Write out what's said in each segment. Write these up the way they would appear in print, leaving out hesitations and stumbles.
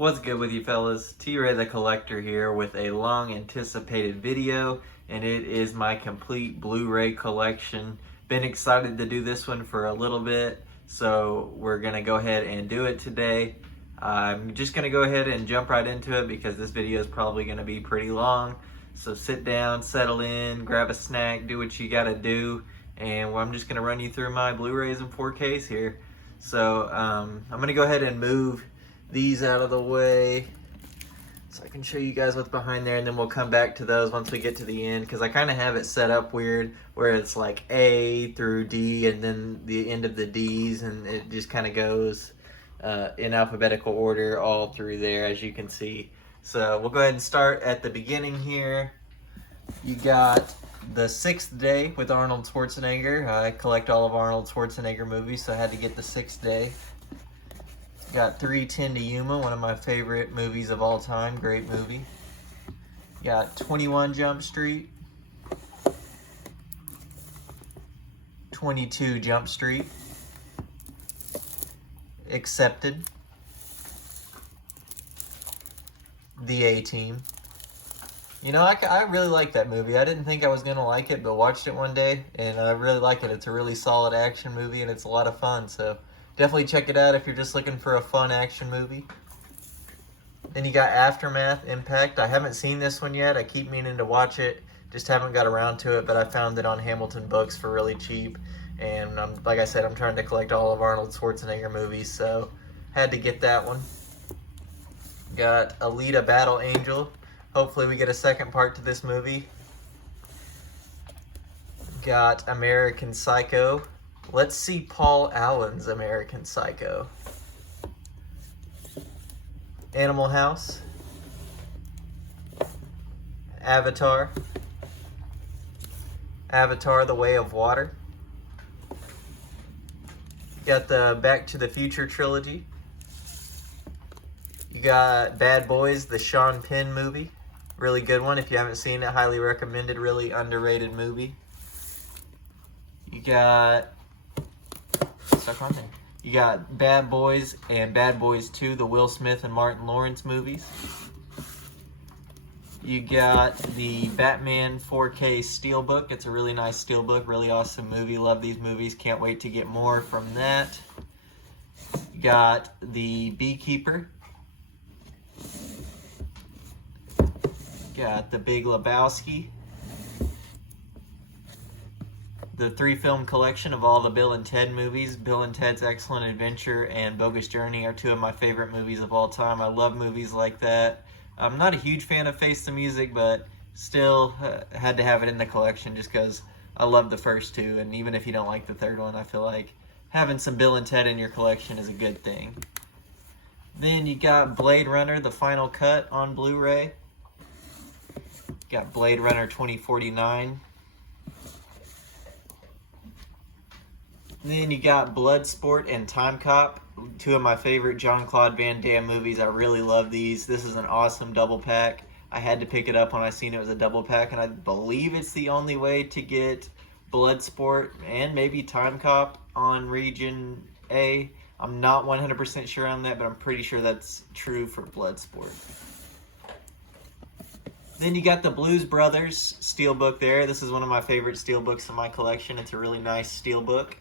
What's good with you fellas? T-Ray the Collector here with a long anticipated video, and it is my complete Blu-ray collection. Been excited to do this one for a little bit, so we're gonna go ahead and do it today. I'm just gonna go ahead and jump right into it because this video is probably gonna be pretty long. So sit down, settle in, grab a snack, do what you gotta do, and I'm just gonna run you through my Blu-rays and 4Ks here. So I'm gonna go ahead and move these out of the way so I can show you guys what's behind there, and then we'll come back to those once we get to the end, because I kind of have it set up weird where it's like A through D and then the end of the D's, and it just kind of goes in alphabetical order all through there, as you can see. So we'll go ahead and start at the beginning here. You got The Sixth Day with Arnold Schwarzenegger. I collect all of Arnold Schwarzenegger movies, so I had to get The Sixth Day. Got 3:10 to Yuma, one of my favorite movies of all time. Great movie. Got 21 Jump Street. 22 Jump Street. Accepted. The A-Team. You know, I really like that movie. I didn't think I was going to like it, but watched it one day, and I really like it. It's a really solid action movie, and it's a lot of fun, so definitely check it out if you're just looking for a fun action movie. Then you got Aftermath Impact. I haven't seen this one yet. I keep meaning to watch it. Just haven't got around to it, but I found it on Hamilton Books for really cheap. And like I said, I'm trying to collect all of Arnold Schwarzenegger movies, so had to get that one. Got Alita Battle Angel. Hopefully we get a second part to this movie. Got American Psycho. Let's see Paul Allen's American Psycho. Animal House. Avatar. Avatar: The Way of Water. You got the Back to the Future trilogy. You got Bad Boys, the Sean Penn movie. Really good one. If you haven't seen it, highly recommended. Really underrated movie. You got You got Bad Boys and Bad Boys 2, the Will Smith and Martin Lawrence movies. You got the Batman 4K Steelbook. It's a really nice steelbook, really awesome movie. Love these movies. Can't wait to get more from that. You got the Beekeeper. Got the Big Lebowski. The 3-film collection of all the Bill and Ted movies. Bill and Ted's Excellent Adventure and Bogus Journey are two of my favorite movies of all time. I love movies like that. I'm not a huge fan of Face the Music, but still had to have it in the collection just because I love the first two. And even if you don't like the third one, I feel like having some Bill and Ted in your collection is a good thing. Then you got Blade Runner, the final cut on Blu-ray. Got Blade Runner 2049. Then you got Bloodsport and Time Cop, two of my favorite Jean-Claude Van Damme movies. I really love these. This is an awesome double pack. I had to pick it up when I seen it was a double pack, and I believe it's the only way to get Bloodsport and maybe Time Cop on Region A. I'm not 100% sure on that, but I'm pretty sure that's true for Bloodsport. Then you got the Blues Brothers steelbook there. This is one of my favorite steelbooks in my collection. It's a really nice steelbook.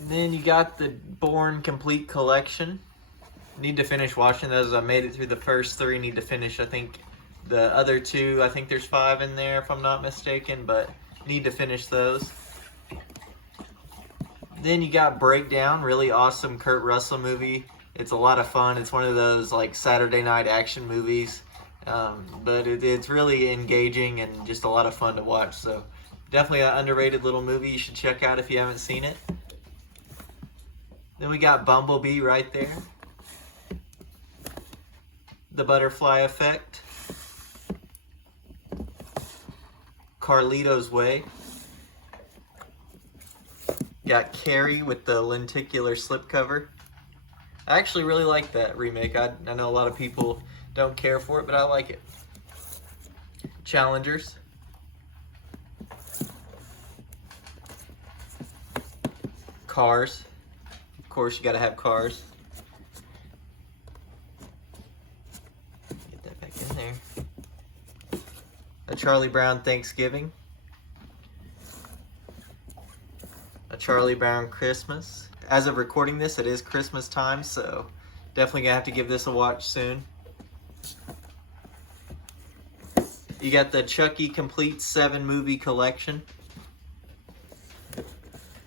Then you got the Bourne Complete Collection. Need to finish watching those. I made it through the first 3. Need to finish, I think, the other 2. I think there's 5 in there, if I'm not mistaken, but need to finish those. Then you got Breakdown, really awesome Kurt Russell movie. It's a lot of fun. It's one of those like Saturday night action movies, but it's really engaging and just a lot of fun to watch. So definitely an underrated little movie you should check out if you haven't seen it. Then we got Bumblebee right there. The Butterfly Effect. Carlito's Way. Got Carrie with the lenticular slipcover. I actually really like that remake. I know a lot of people don't care for it, but I like it. Challengers. Cars. Of course, you gotta have Cars. Get that back in there. A Charlie Brown Thanksgiving. A Charlie Brown Christmas. As of recording this, it is Christmas time, so definitely gonna have to give this a watch soon. You got the Chucky Complete 7 movie collection.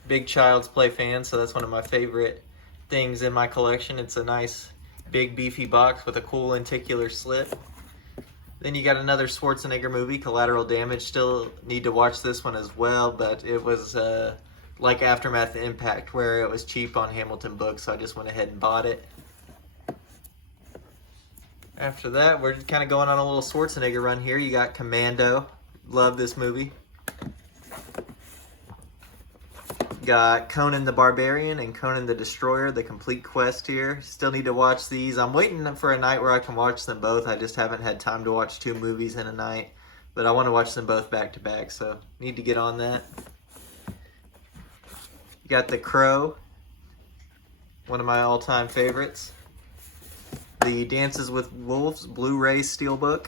Big Child's Play fan, so that's one of my favorite things in my collection. It's a nice big beefy box with a cool lenticular slip. Then you got another Schwarzenegger movie, Collateral Damage. Still need to watch this one as well, but it was like Aftermath Impact, where it was cheap on Hamilton Books, so I just went ahead and bought it. After that, we're kind of going on a little Schwarzenegger run here. You got Commando. Love this movie. Got Conan the Barbarian and Conan the Destroyer, the complete quest here. Still need to watch these. I'm waiting for a night where I can watch them both. I just haven't had time to watch 2 movies in a night. But I want to watch them both back to back, so need to get on that. You got The Crow, one of my all-time favorites. The Dances with Wolves Blu Ray Steelbook.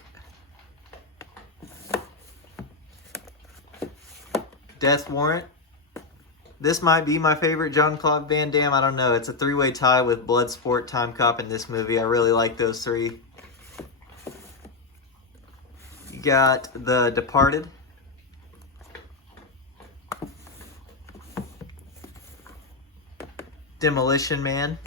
Death Warrant. This might be my favorite Jean-Claude Van Damme. I don't know. It's a 3-way tie with Bloodsport, Time Cop, and this movie. I really like those 3. You got The Departed. Demolition Man.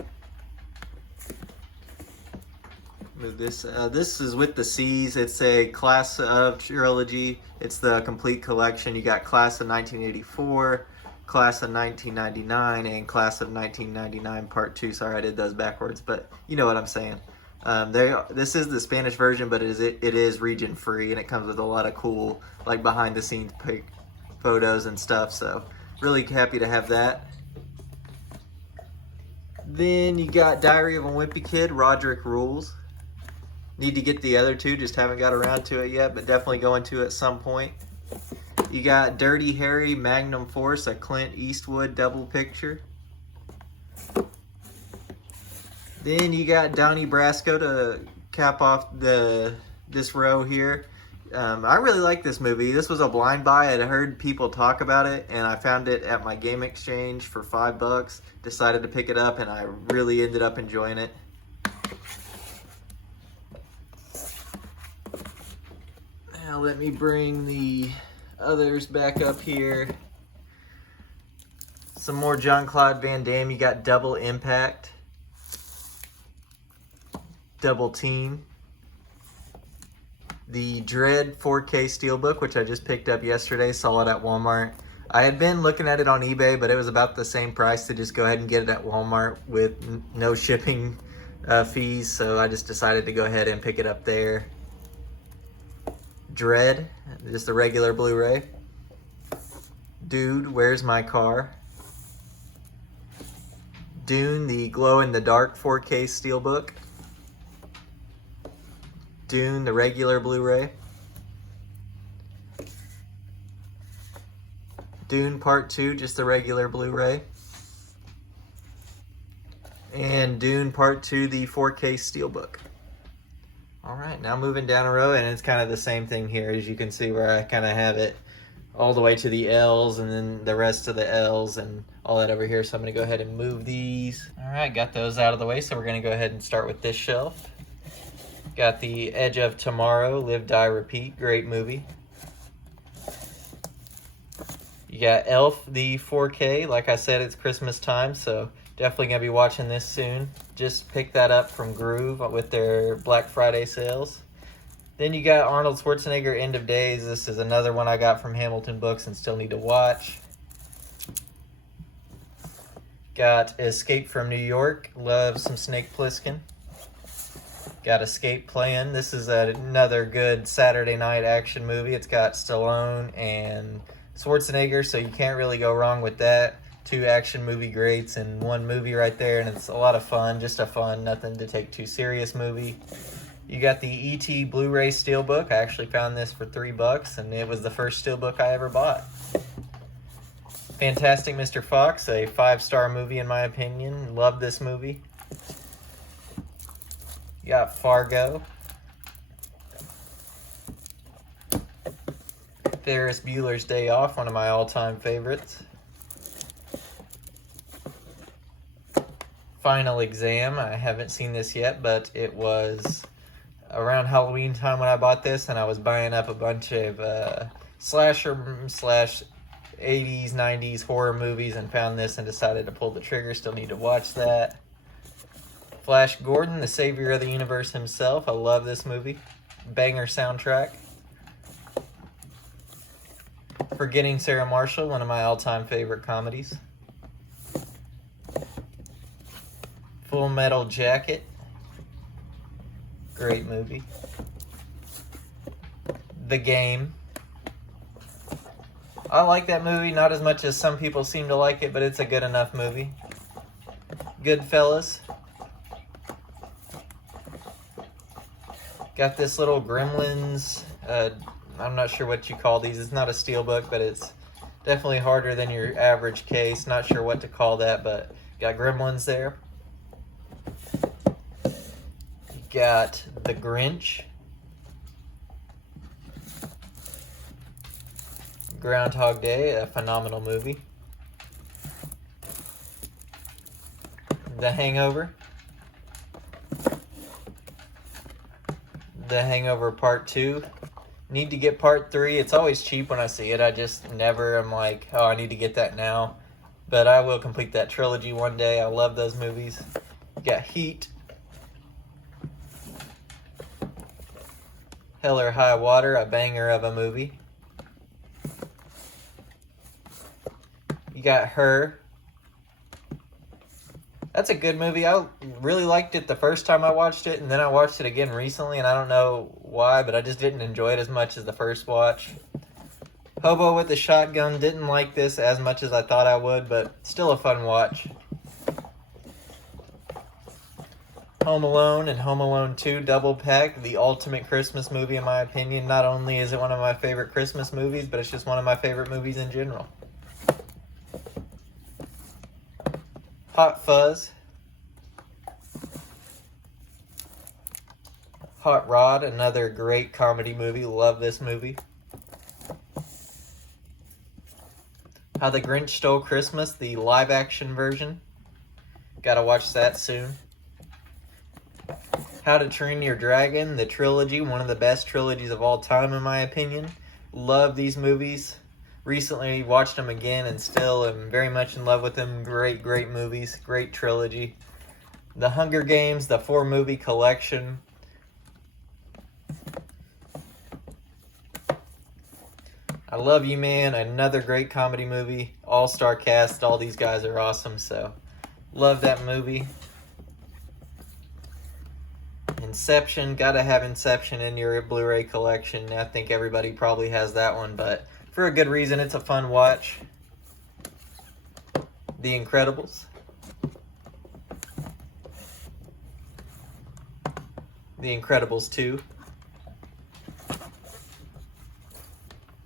Move this. This is with the C's. It's a Class of trilogy. It's the complete collection. You got Class of 1984, Class of 1999, and Class of 1999 Part 2. Sorry, I did those backwards, but you know what I'm saying. This is the Spanish version, but it is region free, and it comes with a lot of cool like behind the scenes photos and stuff. So really happy to have that. Then you got Diary of a Wimpy Kid, Roderick Rules. Need to get the other 2, just haven't got around to it yet, but definitely going to at some point. You got Dirty Harry, Magnum Force, a Clint Eastwood double picture. Then you got Donnie Brasco to cap off this row here. I really like this movie. This was a blind buy. I'd heard people talk about it, and I found it at my game exchange for $5. Decided to pick it up, and I really ended up enjoying it. Now let me bring the others back up here. Some more Jean-Claude Van Damme. You got Double Impact, Double Team, the Dread 4K Steelbook, which I just picked up yesterday, saw it at Walmart. I had been looking at it on eBay, but it was about the same price to just go ahead and get it at Walmart with no shipping fees, so I just decided to go ahead and pick it up there. Dread, just a regular Blu-ray. Dude, Where's My Car? Dune, the glow-in-the-dark 4K Steelbook. Dune, the regular Blu-ray. Dune Part 2, just the regular Blu-ray. And Dune Part 2, the 4K Steelbook. Alright, now moving down a row, and it's kind of the same thing here, as you can see, where I kind of have it all the way to the L's, and then the rest of the L's, and all that over here. So I'm going to go ahead and move these. Alright, got those out of the way, so we're going to go ahead and start with this shelf. Got The Edge of Tomorrow, Live, Die, Repeat, great movie. You got Elf, the 4K. Like I said, it's Christmas time, so definitely going to be watching this soon. Just picked that up from Groove with their Black Friday sales. Then you got Arnold Schwarzenegger, End of Days. This is another one I got from Hamilton Books and still need to watch. Got Escape from New York. Love some Snake Plissken. Got Escape Plan. This is another good Saturday night action movie. It's got Stallone and Schwarzenegger, so you can't really go wrong with that. 2 action movie greats in one movie right there, and it's a lot of fun. Just a fun, nothing to take too serious movie. You got the E.T. Blu Ray Steelbook. I actually found this for $3, and it was the first Steelbook I ever bought. Fantastic Mr. Fox, a 5-star movie in my opinion. Love this movie. You got Fargo. Ferris Bueller's Day Off, one of my all-time favorites. Final Exam, I haven't seen this yet, but it was around Halloween time when I bought this, and I was buying up a bunch of slasher slash 80s, 90s horror movies and found this and decided to pull the trigger. Still need to watch that. Flash Gordon, the savior of the universe himself. I love this movie. Banger soundtrack. Forgetting Sarah Marshall, one of my all-time favorite comedies. Full Metal Jacket. Great movie. The Game. I like that movie, not as much as some people seem to like it, but it's a good enough movie. Goodfellas. Got this little Gremlins, I'm not sure what you call these. It's not a steelbook, but it's definitely harder than your average case. Not sure what to call that, but got Gremlins there. Got The Grinch. Groundhog Day, a phenomenal movie. The Hangover. The Hangover Part 2. Need to get Part 3. It's always cheap when I see it. I just never am like, oh, I need to get that now. But I will complete that trilogy one day. I love those movies. Got Heat. Hell or High Water, a banger of a movie. You got Her. That's a good movie. I really liked it the first time I watched it, and then I watched it again recently, and I don't know why, but I just didn't enjoy it as much as the first watch. Hobo with a Shotgun, didn't like this as much as I thought I would, but still a fun watch. Home Alone and Home Alone 2 double pack, the ultimate Christmas movie in my opinion. Not only is it one of my favorite Christmas movies, but it's just one of my favorite movies in general. Hot Fuzz. Hot Rod, another great comedy movie. Love this movie. How the Grinch Stole Christmas, the live action version. Gotta watch that soon. How to Train Your Dragon, the trilogy, one of the best trilogies of all time in my opinion. Love these movies. Recently watched them again and still am very much in love with them. Great, great movies. Great trilogy. The Hunger Games, the 4-movie collection. I Love You Man, another great comedy movie. All-star cast. All these guys are awesome, so love that movie. Inception, gotta have Inception in your Blu Ray collection. I think everybody probably has that one, but for a good reason. It's a fun watch. The Incredibles. The Incredibles 2.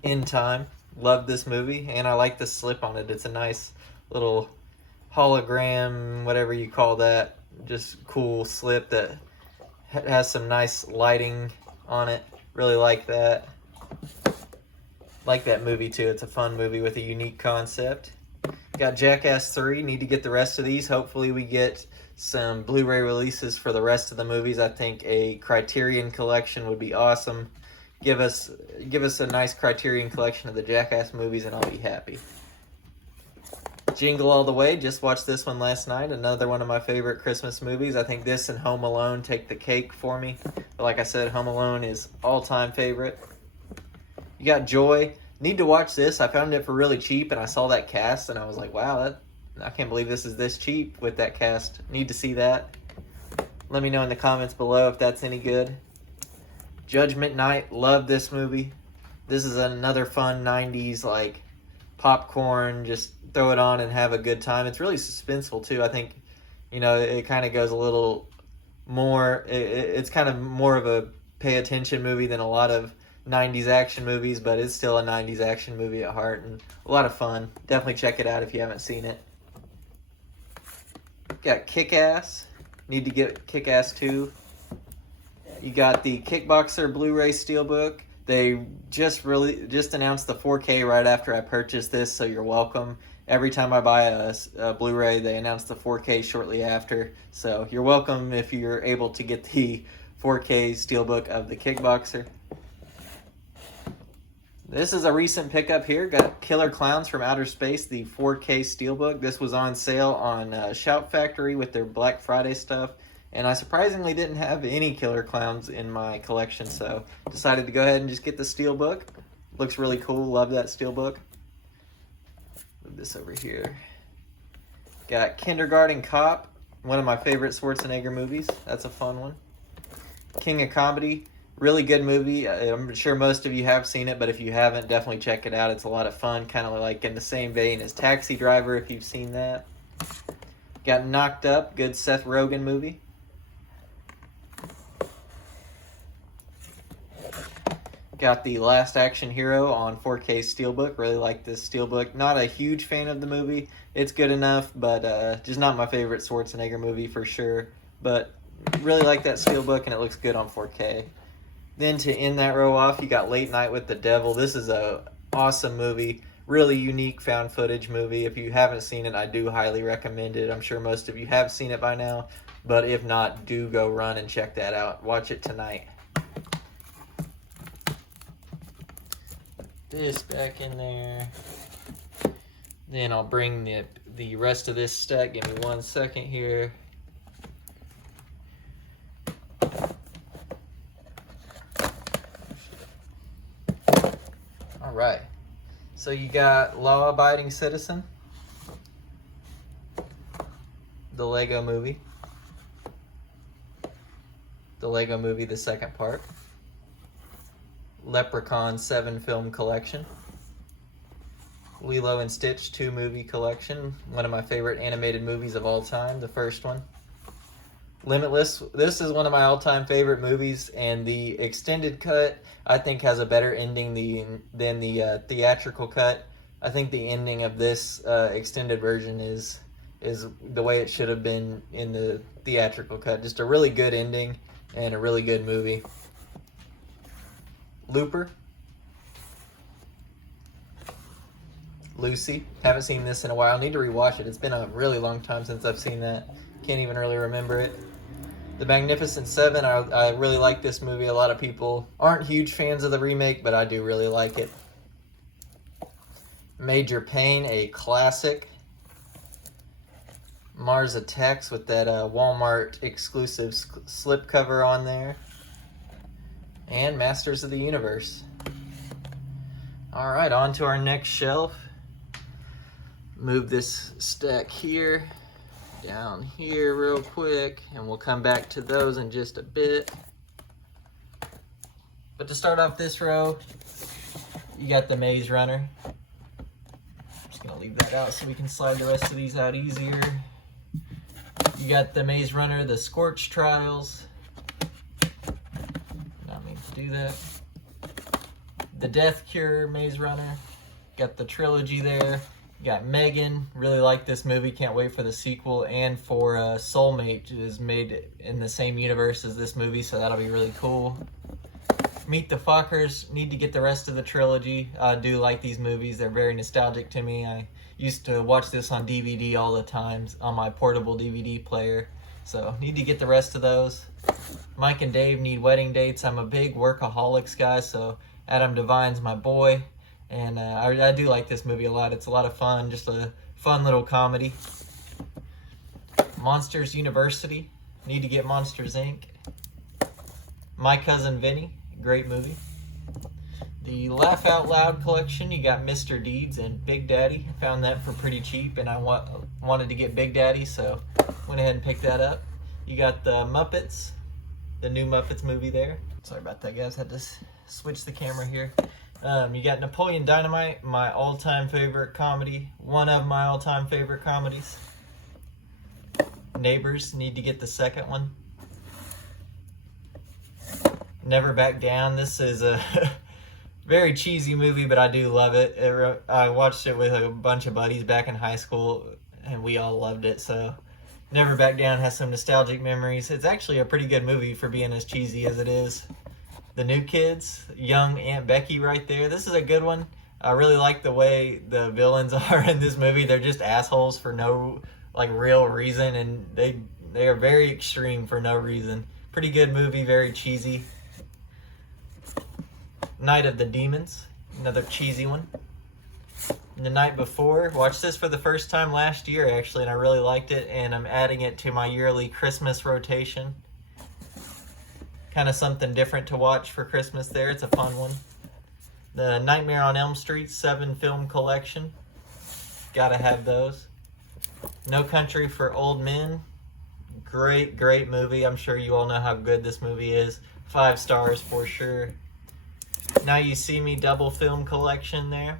In Time. Love this movie, and I like the slip on it. It's a nice little hologram, whatever you call that. Just cool slip that has some nice lighting on it. Really like that. Like that movie too. It's a fun movie with a unique concept. Got Jackass 3. Need to get the rest of these. Hopefully we get some Blu-ray releases for the rest of the movies. I think a Criterion collection would be awesome. Give us a nice Criterion collection of the Jackass movies and I'll be happy. Jingle All the Way, just watched this one last night. Another one of my favorite Christmas movies. I think this and Home Alone take the cake for me. But like I said, Home Alone is all-time favorite. You got Joy. Need to watch this. I found it for really cheap, and I saw that cast, and I was like, wow, I can't believe this is this cheap with that cast. Need to see that. Let me know in the comments below if that's any good. Judgment Night. Love this movie. This is another fun 90s, like, popcorn, just throw it on and have a good time. It's really suspenseful too. I think, it kind of goes a little more, it's kind of more of a pay attention movie than a lot of 90s action movies, but it's still a 90s action movie at heart and a lot of fun. Definitely check it out if you haven't seen it. Got Kick-Ass. Need to get Kick-Ass 2. You got the Kickboxer Blu Ray Steelbook. They just announced the 4K right after I purchased this, so you're welcome. Every time I buy a Blu Ray, they announce the 4K shortly after. So you're welcome if you're able to get the 4K Steelbook of the Kickboxer. This is a recent pickup here. Got Killer Clowns from Outer Space, the 4K Steelbook. This was on sale on Shout Factory with their Black Friday stuff. And I surprisingly didn't have any Killer Clowns in my collection, so decided to go ahead and just get the Steelbook. Looks really cool. Love that Steelbook. Move this over here. Got Kindergarten Cop, one of my favorite Schwarzenegger movies. That's a fun one. King of Comedy. Really good movie. I'm sure most of you have seen it, but if you haven't, definitely check it out. It's a lot of fun, kind of like in the same vein as Taxi Driver, if you've seen that. Got Knocked Up, good Seth Rogen movie. Got The Last Action Hero on 4K Steelbook. Really like this Steelbook. Not a huge fan of the movie. It's good enough, but just not my favorite Schwarzenegger movie for sure. But really like that Steelbook, and it looks good on 4K. Then to end that row off, you got Late Night with the Devil. This is a awesome movie. Really unique found footage movie. If you haven't seen it, I do highly recommend it. I'm sure most of you have seen it by now. But if not, do go run and check that out. Watch it tonight. This back in there. Then I'll bring the rest of this stack. Give me 1 second here. All right. So you got Law Abiding Citizen, the Lego Movie, the second part, Leprechaun 7 film collection, Lilo and Stitch 2 movie collection, one of my favorite animated movies of all time, the first one. Limitless, this is one of my all-time favorite movies, and the extended cut I think has a better ending than the theatrical cut. I think the ending of this extended version is the way it should have been in the theatrical cut. Just a really good ending and a really good movie. Looper. Lucy. Haven't seen this in a while. Need to rewatch it. It's been a really long time since I've seen that. Can't even really remember it. The Magnificent Seven. I really like this movie. A lot of people aren't huge fans of the remake, but I do really like it. Major Payne, a classic. Mars Attacks with that Walmart exclusive slipcover on there. And Masters of the Universe. Alright, on to our next shelf. Move this stack here, down here real quick, and we'll come back to those in just a bit. But to start off this row, you got the Maze Runner. I'm just going to leave that out so we can slide the rest of these out easier. You got the Maze Runner, the Scorch Trials. Not mean to do that. The Death Cure Maze Runner. Got the trilogy there. You got Megan. Really like this movie. Can't wait for the sequel. And for Soulmate is made in the same universe as this movie, so that'll be really cool. Meet the Fockers. Need to get the rest of the trilogy. I do like these movies. They're very nostalgic to me. I used to watch this on DVD all the time on my portable DVD player. So need to get the rest of those. Mike and Dave Need Wedding Dates. I'm a big Workaholics guy, so Adam Devine's my boy. And I do like this movie a lot. It's a lot of fun, just a fun little comedy. Monsters University. Need to get Monsters Inc. My Cousin Vinny. Great movie. The Laugh Out Loud collection. You got Mr. Deeds and Big Daddy. I found that for pretty cheap, and I wanted to get Big Daddy, so went ahead and picked that up. You got the Muppets. The new Muppets movie there. Sorry about that, guys. Had to switch the camera here. You got Napoleon Dynamite, my all-time favorite comedy. One of my all-time favorite comedies. Neighbors, need to get the second one. Never Back Down. This is Very cheesy movie, but I do love it. I watched it with a bunch of buddies back in high school, and we all loved it. So Never Back Down has some nostalgic memories. It's actually a pretty good movie for being as cheesy as it is. The New Kids, young Aunt Becky right there. This is a good one. I really like the way the villains are in this movie. They're just assholes for no real reason, and they are very extreme for no reason. Pretty good movie, very cheesy. Night of the Demons, another cheesy one. And The Night Before, watched this for the first time last year actually, and I really liked it, and I'm adding it to my yearly Christmas rotation. Kind of something different to watch for Christmas there. It's a fun one. The Nightmare on Elm Street 7 film collection. Gotta have those. No Country for Old Men. Great, great movie. I'm sure you all know how good this movie is. 5 stars for sure. Now You See Me double film collection there.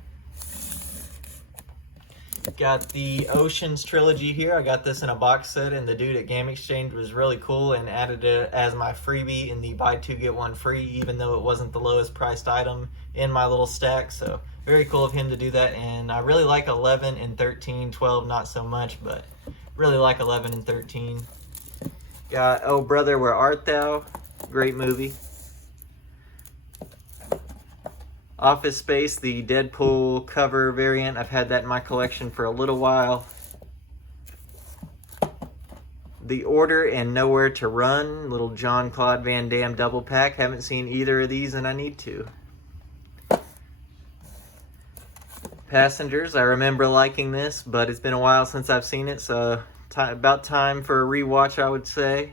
Got the Oceans trilogy here. I got this in a box set, and the dude at Game Exchange was really cool and added it as my freebie in the buy 2 get 1 free, even though it wasn't the lowest priced item in my little stack. So very cool of him to do that, and I really like 11 and 13. 12 not so much, but really like 11 and 13. Got Oh Brother, Where Art Thou? Great movie. Office Space, the Deadpool cover variant. I've had that in my collection for a little while. The Order and Nowhere to Run, little Jean-Claude Van Damme double pack. Haven't seen either of these, and I need to. Passengers, I remember liking this, but it's been a while since I've seen it, so about time for a rewatch, I would say.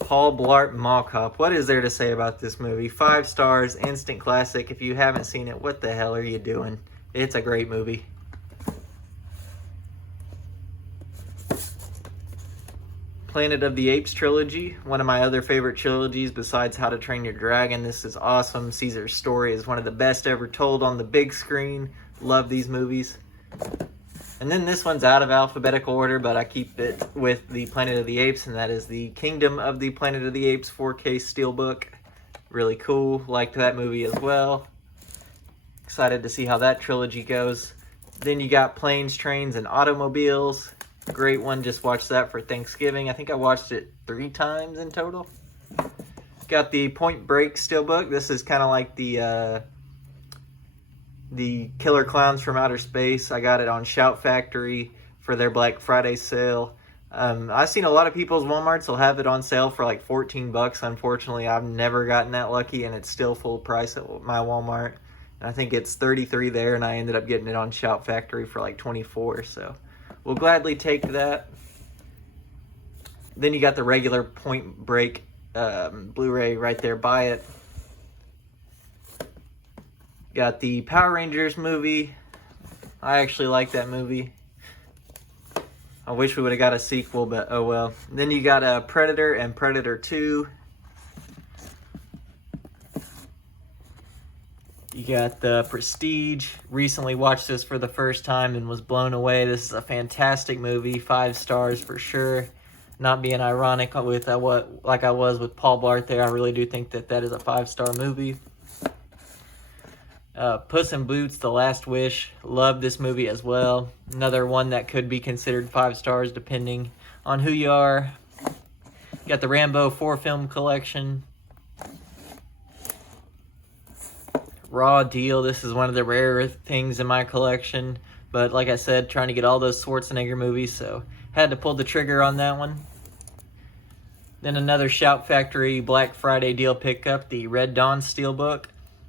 Paul Blart Mall Cop. What is there to say about this movie? 5 stars, instant classic. If you haven't seen it, what the hell are you doing? It's a great movie. Planet of the Apes trilogy, one of my other favorite trilogies besides How to Train Your Dragon. This is awesome. Caesar's story is one of the best ever told on the big screen. Love these movies. And then this one's out of alphabetical order, but I keep it with the Planet of the Apes, and that is the Kingdom of the Planet of the Apes 4K Steelbook. Really cool. Liked that movie as well. Excited to see how that trilogy goes. Then you got Planes, Trains, and Automobiles. Great one. Just watched that for Thanksgiving. I think I watched it 3 times in total. Got the Point Break Steelbook. This is kind of like the Killer Clowns from Outer Space. I got it on Shout Factory for their Black Friday sale. I've seen a lot of people's Walmarts will have it on sale for like $14. Unfortunately, I've never gotten that lucky, and it's still full price at my Walmart. And I think it's $33 there, and I ended up getting it on Shout Factory for like $24. So we'll gladly take that. Then you got the regular Point Break Blu Ray right there by it. Got the Power Rangers movie. I actually like that movie. I wish we would have got a sequel, but oh well. Then you got Predator and Predator 2. You got the Prestige. Recently watched this for the first time and was blown away. This is a fantastic movie. 5 stars for sure. Not being ironic with like I was with Paul Blart there. I really do think that is a 5-star movie. Puss in Boots, The Last Wish. Love this movie as well. Another one that could be considered 5 stars depending on who you are. Got the Rambo 4 film collection. Raw Deal. This is one of the rarer things in my collection. But like I said, trying to get all those Schwarzenegger movies, so had to pull the trigger on that one. Then another Shout Factory Black Friday deal pickup, the Red Dawn Steelbook.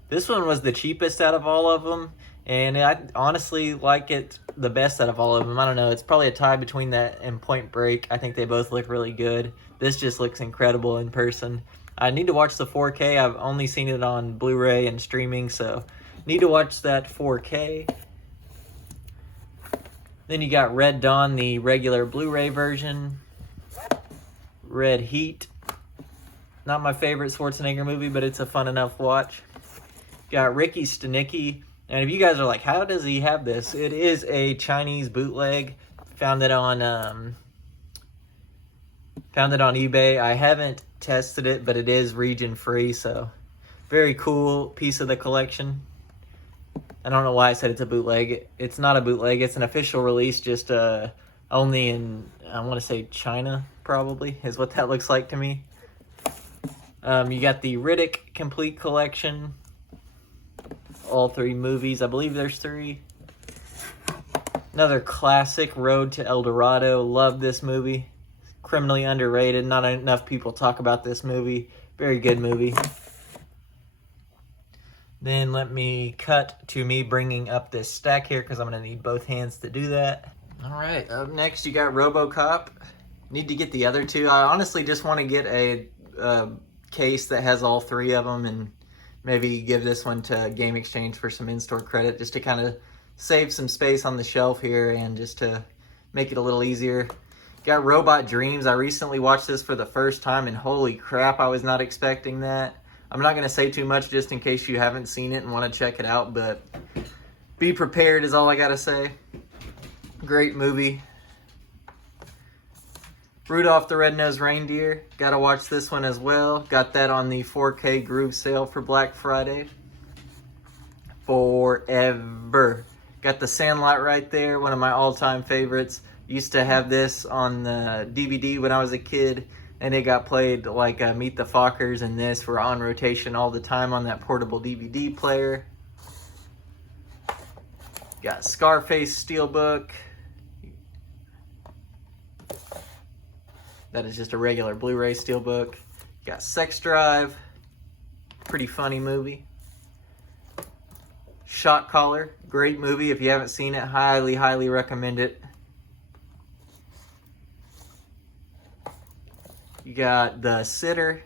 This one was the cheapest out of all of them, and I honestly like it the best out of all of them. I don't know, it's probably a tie between that and Point Break. I think they both look really good. This just looks incredible in person. I need to watch the 4K. I've only seen it on Blu Ray and streaming, so need to watch that 4K. Then you got Red Dawn, the regular Blu Ray version. Red Heat. Not my favorite Schwarzenegger movie, but it's a fun enough watch. Got Ricky Stenicki, and if you guys are like, how does he have this? It is a Chinese bootleg. Found it on eBay. I haven't tested it, but it is region free, so Very cool piece of the collection. I don't know why I said it's a bootleg. It's not a bootleg. It's an official release, just only in, I want to say China, probably, is what that looks like to me. You got the Riddick Complete Collection. All 3 movies. I believe there's 3. Another classic, Road to El Dorado. Love this movie. Criminally underrated. Not enough people talk about this movie. Very good movie. Then let me cut to me bringing up this stack here because I'm going to need both hands to do that. All right, up next you got RoboCop. Need to get the other 2. I honestly just want to get a case that has all 3 of them and maybe give this one to Game Exchange for some in-store credit just to kind of save some space on the shelf here and just to make it a little easier. Got Robot Dreams. I recently watched this for the first time and holy crap, I was not expecting that. I'm not going to say too much just in case you haven't seen it and want to check it out, but be prepared is all I got to say. Great movie. Rudolph the Red-Nosed Reindeer. Got to watch this one as well. Got that on the 4K Groove sale for Black Friday. Forever. Got The Sandlot right there, one of my all-time favorites. Used to have this on the DVD when I was a kid, and it got played like Meet the Fockers and this were on rotation all the time on that portable DVD player. Got Scarface Steelbook. That is just a regular Blu Ray Steelbook. Got Sex Drive. Pretty funny movie. Shot Caller. Great movie. If you haven't seen it, highly, highly recommend it. You got The Sitter.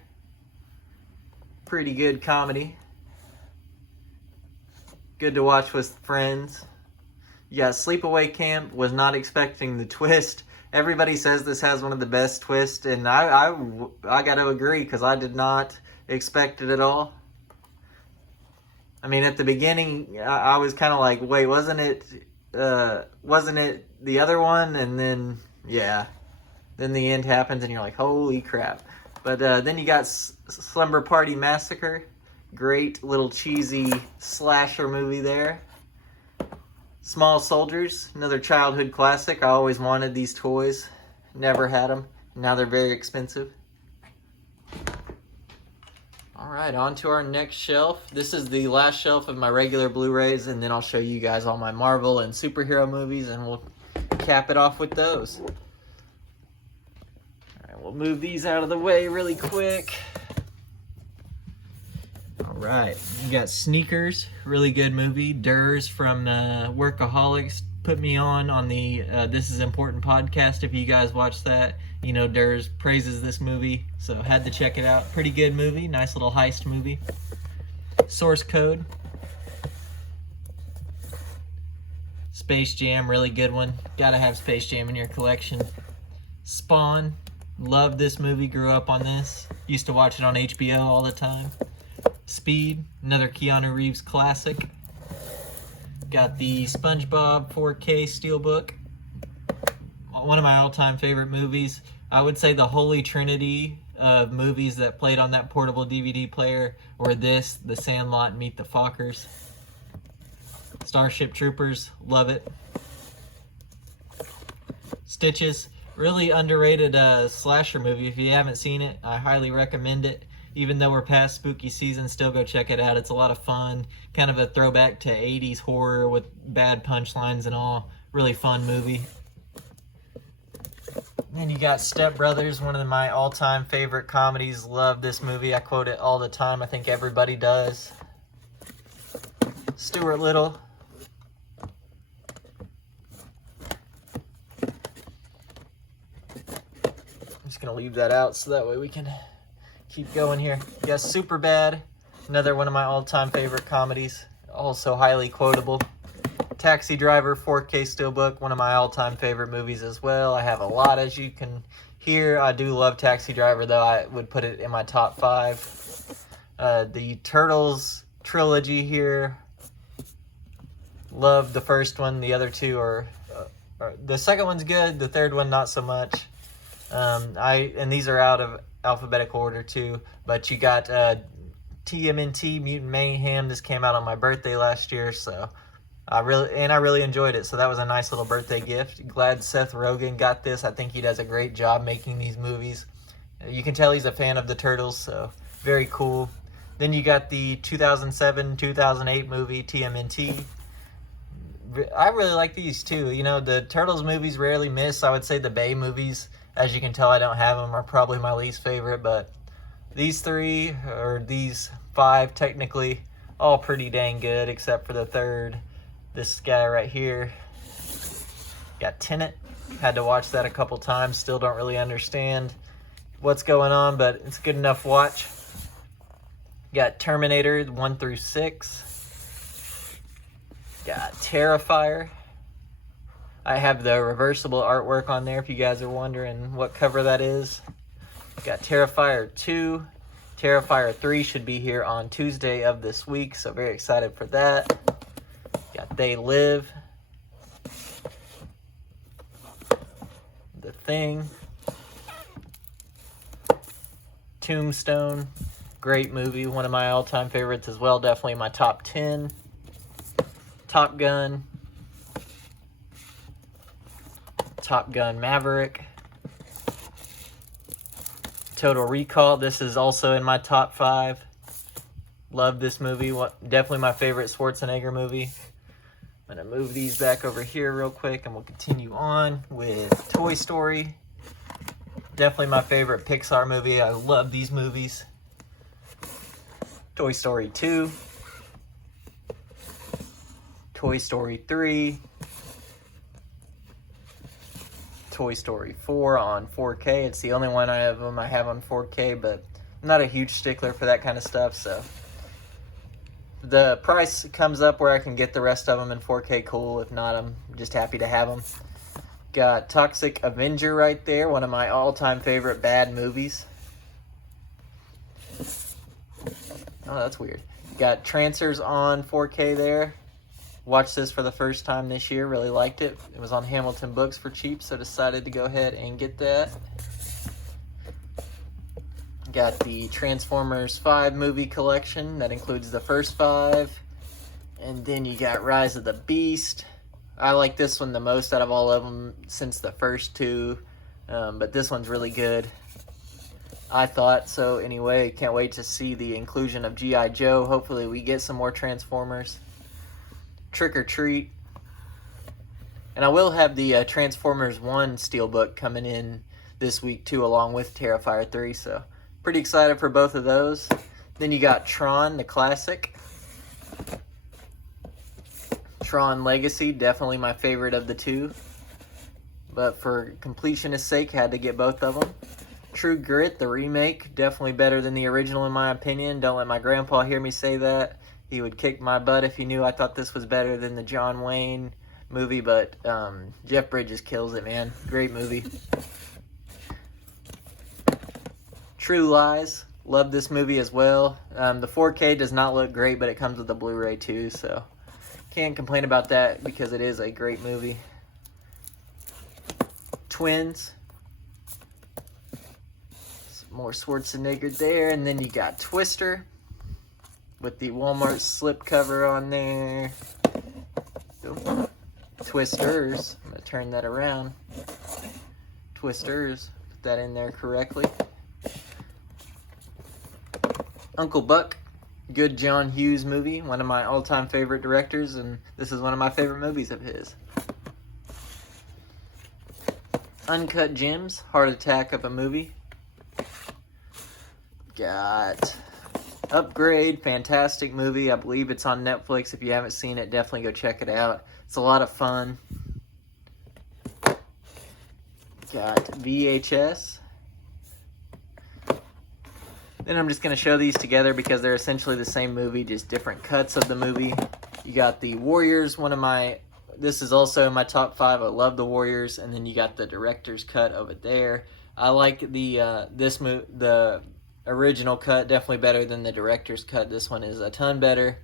Pretty good comedy. Good to watch with friends. You got Sleepaway Camp. Was not expecting the twist. Everybody says this has one of the best twists, and I got to agree because I did not expect it at all. I mean, at the beginning, I was kind of like, wait, wasn't it the other one? And then, yeah. Then the end happens and you're like, holy crap. But then you got Slumber Party Massacre. Great little cheesy slasher movie there. Small Soldiers, another childhood classic. I always wanted these toys. Never had them. Now they're very expensive. Alright, on to our next shelf. This is the last shelf of my regular Blu-rays, and then I'll show you guys all my Marvel and superhero movies, and we'll cap it off with those. We'll move these out of the way really quick. Alright, you got Sneakers, really good movie. Durs from Workaholics put me on the This Is Important podcast. If you guys watch that, you know Durs praises this movie, so had to check it out. Pretty good movie, nice little heist movie. Source Code. Space Jam, really good one. Gotta have Space Jam in your collection. Spawn. Love this movie, grew up on this. Used to watch it on HBO all the time. Speed, another Keanu Reeves classic. Got the SpongeBob 4K Steelbook. One of my all-time favorite movies. I would say the holy trinity of movies that played on that portable DVD player were this, The Sandlot, and Meet the Fockers. Starship Troopers, love it. Stitches. Really underrated slasher movie. If you haven't seen it, I highly recommend it. Even though we're past spooky season, still go check it out. It's a lot of fun. Kind of a throwback to 80s horror with bad punchlines and all. Really fun movie. And you got Step Brothers, one of my all-time favorite comedies. Love this movie. I quote it all the time. I think everybody does. Stuart Little. I'm just going to leave that out so that way we can keep going here. Yes, Superbad, another one of my all-time favorite comedies, also highly quotable. Taxi Driver 4K Steelbook, one of my all-time favorite movies as well. I have a lot, as you can hear. I do love Taxi Driver, though. I would put it in my top 5. The Turtles trilogy here. Love the first one. The other two are the second one's good. The third one, not so much. And these are out of alphabetical order too, but you got TMNT Mutant Mayhem. This came out on my birthday last year, so I really enjoyed it. So that was a nice little birthday gift. Glad Seth Rogen got this. I think he does a great job making these movies. You can tell he's a fan of the Turtles, so very cool. Then you got the 2007-2008 movie TMNT. I really like these too. You know, the Turtles movies rarely miss. I would say the Bay movies, as you can tell I don't have them, are probably my least favorite, but these three, or these five technically, all pretty dang good, except for the third. This guy right here. Got Tenet. Had to watch that a couple times. Still don't really understand what's going on, but it's a good enough watch. Got Terminator 1 through 6. Got Terrifier. I have the reversible artwork on there if you guys are wondering what cover that is. Got Terrifier 2. Terrifier 3 should be here on Tuesday of this week, so very excited for that. Got They Live. The Thing. Tombstone. Great movie, one of my all-time favorites as well, definitely my top 10. Top Gun. Top Gun Maverick. Total Recall, this is also in my top 5. Love this movie, definitely my favorite Schwarzenegger movie. I'm going to move these back over here real quick and we'll continue on with Toy Story. Definitely my favorite Pixar movie, I love these movies. Toy Story 2. Toy Story 3. Toy Story 4 on 4K. It's the only one I have on 4K, but I'm not a huge stickler for that kind of stuff, so the price comes up where I can get the rest of them in 4K, cool. If not, I'm just happy to have them. Got Toxic Avenger right there, one of my all-time favorite bad movies. Oh, that's weird. Got Trancers on 4K there. Watched this for the first time this year. Really liked it. It was on Hamilton Books for cheap, so decided to go ahead and get that. Got the Transformers 5 movie collection. That includes the first 5. And then you got Rise of the Beast. I like this one the most out of all of them since the first 2. But this one's really good, I thought. So anyway, can't wait to see the inclusion of G.I. Joe. Hopefully we get some more Transformers. Trick or Treat. And I will have the Transformers 1 Steelbook coming in this week too, along with Terrifier 3. So pretty excited for both of those. Then you got Tron, the classic. Tron Legacy, definitely my favorite of the 2. But for completionist sake, had to get both of them. True Grit, the remake, definitely better than the original in my opinion. Don't let my grandpa hear me say that. He would kick my butt if he knew I thought this was better than the John Wayne movie, but Jeff Bridges kills it, man. Great movie. True Lies, love this movie as well. The 4K does not look great, but it comes with the Blu Ray too, so can't complain about that because it is a great movie. Twins. Some more Schwarzenegger there, and then you got Twister with the Walmart slipcover on there. Twisters. I'm going to turn that around. Twisters. Put that in there correctly. Uncle Buck. Good John Hughes movie. One of my all-time favorite directors, and this is one of my favorite movies of his. Uncut Gems. Heart Attack of a movie. Got Upgrade, fantastic movie. I believe it's on Netflix. If you haven't seen it, definitely go check it out. It's a lot of fun. Got VHS. Then I'm just going to show these together because they're essentially the same movie, just different cuts of the movie. You got the Warriors, this is also in my top 5. I love the Warriors. And then you got the director's cut over there. I like the original cut, definitely better than the director's cut. This one is a ton better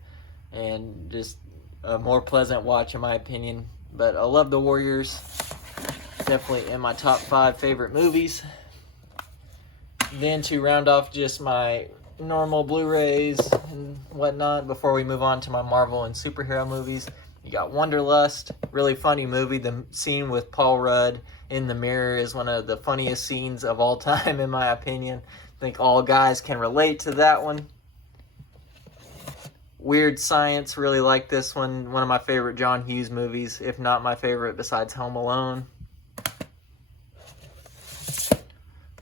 and just a more pleasant watch in my opinion. But I love the Warriors. Definitely in my top 5 favorite movies. Then to round off just my normal Blu-rays and whatnot before we move on to my Marvel and superhero movies. You got Wanderlust, really funny movie. The scene with Paul Rudd in the mirror is one of the funniest scenes of all time, in my opinion. I think all guys can relate to that one. Weird Science, really like this one. One of my favorite John Hughes movies, if not my favorite besides Home Alone.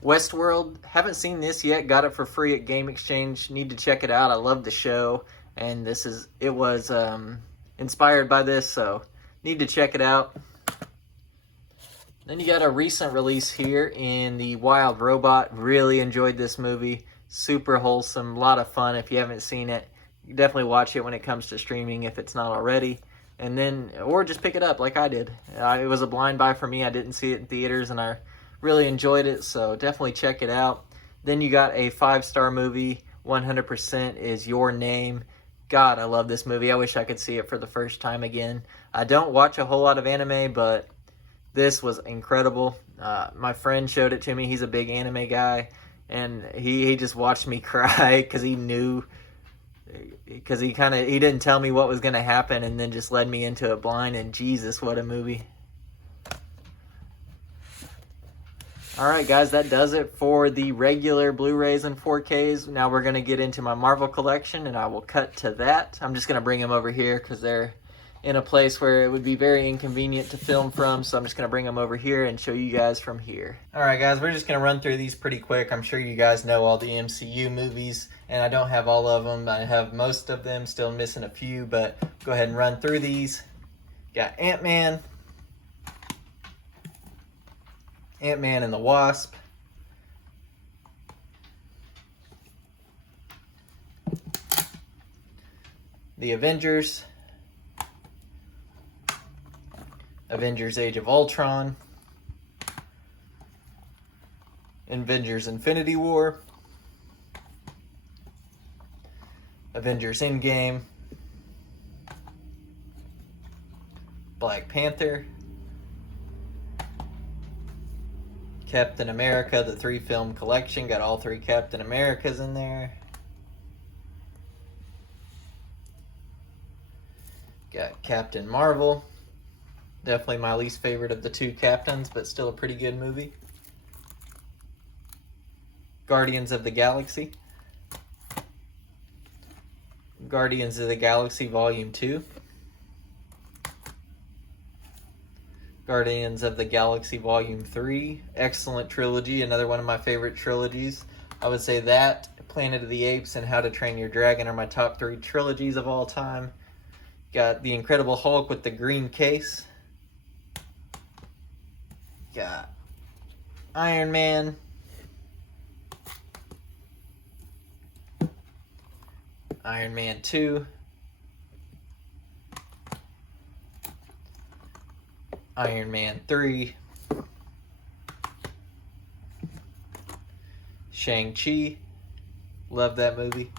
Westworld, haven't seen this yet, got it for free at Game Exchange. Need to check it out. I love the show, and it was inspired by this, so need to check it out. Then you got a recent release here in The Wild Robot. Really enjoyed this movie. Super wholesome, a lot of fun. If you haven't seen it, you definitely watch it when it comes to streaming if it's not already. And then, or just pick it up like I did. It was a blind buy for me. I didn't see it in theaters, and I really enjoyed it, so definitely check it out. Then you got a 5-star movie, 100% is Your Name. God, I love this movie. I wish I could see it for the first time again. I don't watch a whole lot of anime, but this was incredible. My friend showed it to me. He's a big anime guy, and he just watched me cry because he knew, because he didn't tell me what was going to happen and then just led me into it blind, and Jesus, what a movie. Alright guys, that does it for the regular Blu-rays and 4Ks. Now we're going to get into my Marvel collection, and I will cut to that. I'm just going to bring them over here because they're in a place where it would be very inconvenient to film from, so I'm just going to bring them over here and show you guys from here. Alright guys, we're just going to run through these pretty quick. I'm sure you guys know all the MCU movies, and I don't have all of them. I have most of them, still missing a few, but go ahead and run through these. Got Ant-Man. Ant-Man and the Wasp. The Avengers. Avengers Age of Ultron. Avengers Infinity War. Avengers Endgame. Black Panther. Captain America, the 3-film collection. Got all 3 Captain Americas in there. Got Captain Marvel. Definitely my least favorite of the 2 captains, but still a pretty good movie. Guardians of the Galaxy. Guardians of the Galaxy Volume 2. Guardians of the Galaxy Volume 3. Excellent trilogy, another one of my favorite trilogies. I would say that, Planet of the Apes, and How to Train Your Dragon are my top 3 trilogies of all time. Got The Incredible Hulk with the green case. Got Iron Man. Iron Man 2. Iron Man 3. Shang-Chi. Love that movie.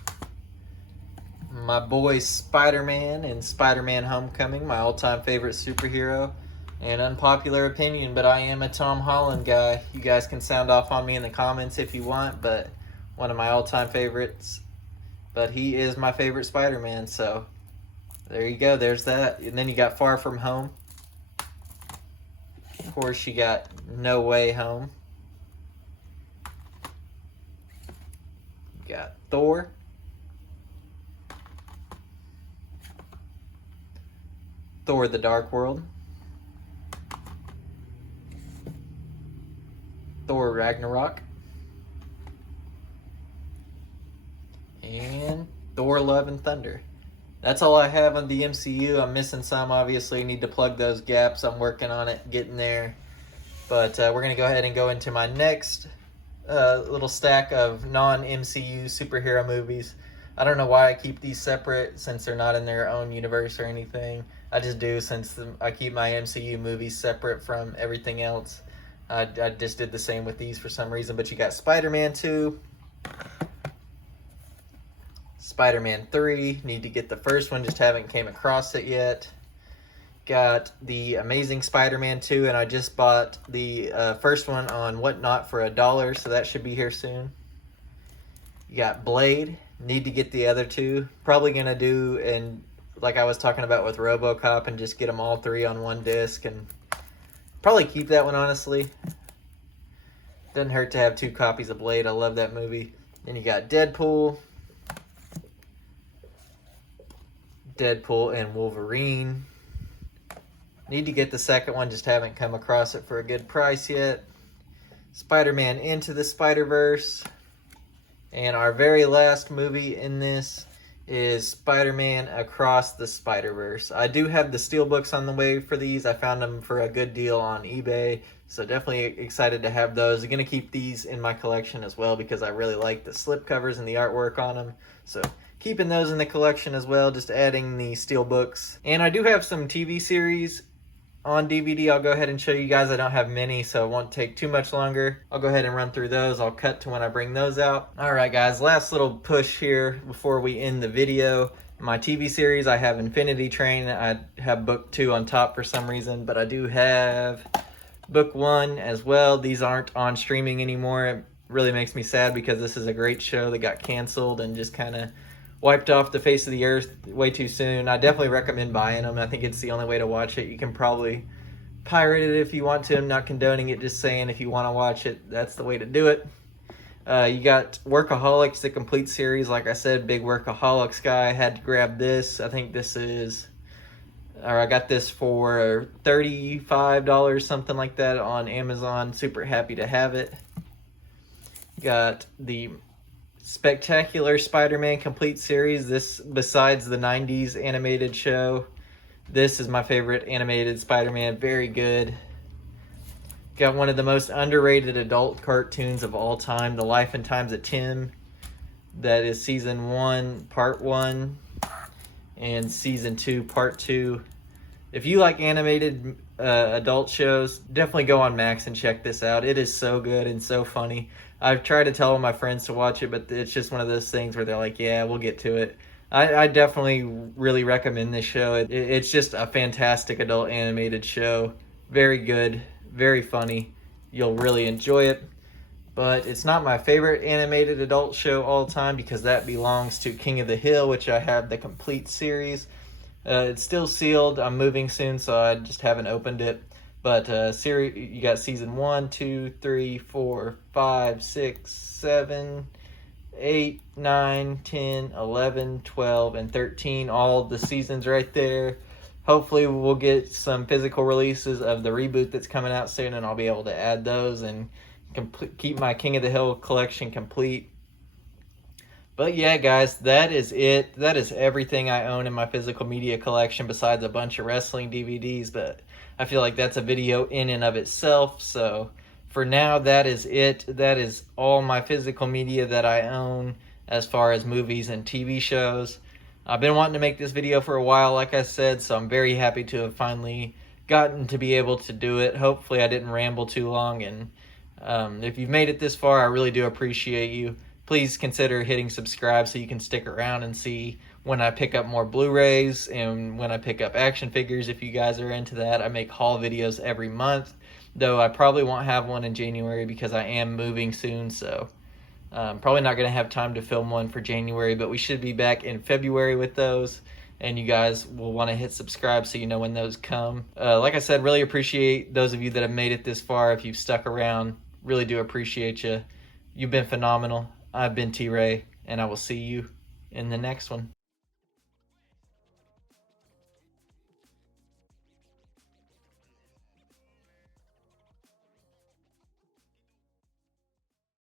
My boy Spider-Man and Spider-Man Homecoming, my all-time favorite superhero. An unpopular opinion, but I am a Tom Holland guy. You guys can sound off on me in the comments if you want, but one of my all-time favorites. But he is my favorite Spider-Man, so there you go. There's that. And then you got Far From Home. Of course, you got No Way Home. You got Thor. Thor: The Dark World. Thor: Ragnarok. And Thor: Love and Thunder. That's all I have on the MCU. I'm missing some, obviously. Need to plug those gaps. I'm working on it, getting there. But we're going to go ahead and go into my next little stack of non-MCU superhero movies. I don't know why I keep these separate since they're not in their own universe or anything. I just do since I keep my MCU movies separate from everything else. I just did the same with these for some reason. But you got Spider-Man 2. Spider-Man 3, need to get the first one, just haven't came across it yet. Got the Amazing Spider-Man 2, and I just bought the first one on Whatnot for $1, so that should be here soon. You got Blade. Need to get the other two. Probably gonna do, and like I was talking about with RoboCop, and just get them all three on one disc, and probably keep that one, honestly. Doesn't hurt to have 2 copies of Blade. I love that movie. Then you got Deadpool and Wolverine. Need to get the second one, just haven't come across it for a good price yet. Spider-Man Into the Spider-Verse. And our very last movie in this is Spider-Man Across the Spider-Verse. I do have the steelbooks on the way for these. I found them for a good deal on eBay, so definitely excited to have those. I'm going to keep these in my collection as well because I really like the slipcovers and the artwork on them. So keeping those in the collection as well, just adding the steelbooks. And I do have some TV series on DVD. I'll go ahead and show you guys. I don't have many, so it won't take too much longer. I'll go ahead and run through those. I'll cut to when I bring those out. All right, guys, last little push here before we end the video. My TV series, I have Infinity Train. I have book 2 on top for some reason, but I do have book 1 as well. These aren't on streaming anymore. It really makes me sad because this is a great show that got canceled and just kind of wiped off the face of the earth way too soon. I definitely recommend buying them. I think it's the only way to watch it. You can probably pirate it if you want to. I'm not condoning it, just saying if you want to watch it, that's the way to do it. You got Workaholics, the complete series. Like I said, big Workaholics guy. I had to grab this. I think this is, or I got this for $35, something like that on Amazon. Super happy to have it. You got the Spectacular Spider-Man complete series. This, besides the 90s animated show, this is my favorite animated Spider-Man. Very good. Got one of the most underrated adult cartoons of all time, The Life and Times of Tim. That is season 1, part 1, and season 2, part 2. If you like animated adult shows, definitely go on Max and check this out. It is so good and so funny. I've tried to tell my friends to watch it, but it's just one of those things where they're like, yeah, we'll get to it. I definitely really recommend this show. It's just a fantastic adult animated show. Very good, very funny. You'll really enjoy it. But it's not my favorite animated adult show all time because that belongs to King of the Hill, which I have the complete series. It's still sealed. I'm moving soon, so I just haven't opened it. But series, you got season 1, 2, 3, 4, 5, 6, 7, 8, 9, 10, 11, 12, and 13. All the seasons right there. Hopefully we'll get some physical releases of the reboot that's coming out soon, and I'll be able to add those and keep my King of the Hill collection complete. But yeah, guys, that is it. That is everything I own in my physical media collection besides a bunch of wrestling DVDs, but I feel like that's a video in and of itself. So for now, that is it. That is all my physical media that I own as far as movies and TV shows. I've been wanting to make this video for a while, like I said, so I'm very happy to have finally gotten to be able to do it. Hopefully I didn't ramble too long, and if you've made it this far, I really do appreciate you. Please consider hitting subscribe so you can stick around and see when I pick up more Blu-rays and when I pick up action figures. If you guys are into that, I make haul videos every month, though I probably won't have one in January because I am moving soon, so probably not going to have time to film one for January, but we should be back in February with those, and you guys will want to hit subscribe so you know when those come. Like I said, really appreciate those of you that have made it this far. If you've stuck around, really do appreciate you. You've been phenomenal. I've been T-Ray, and I will see you in the next one.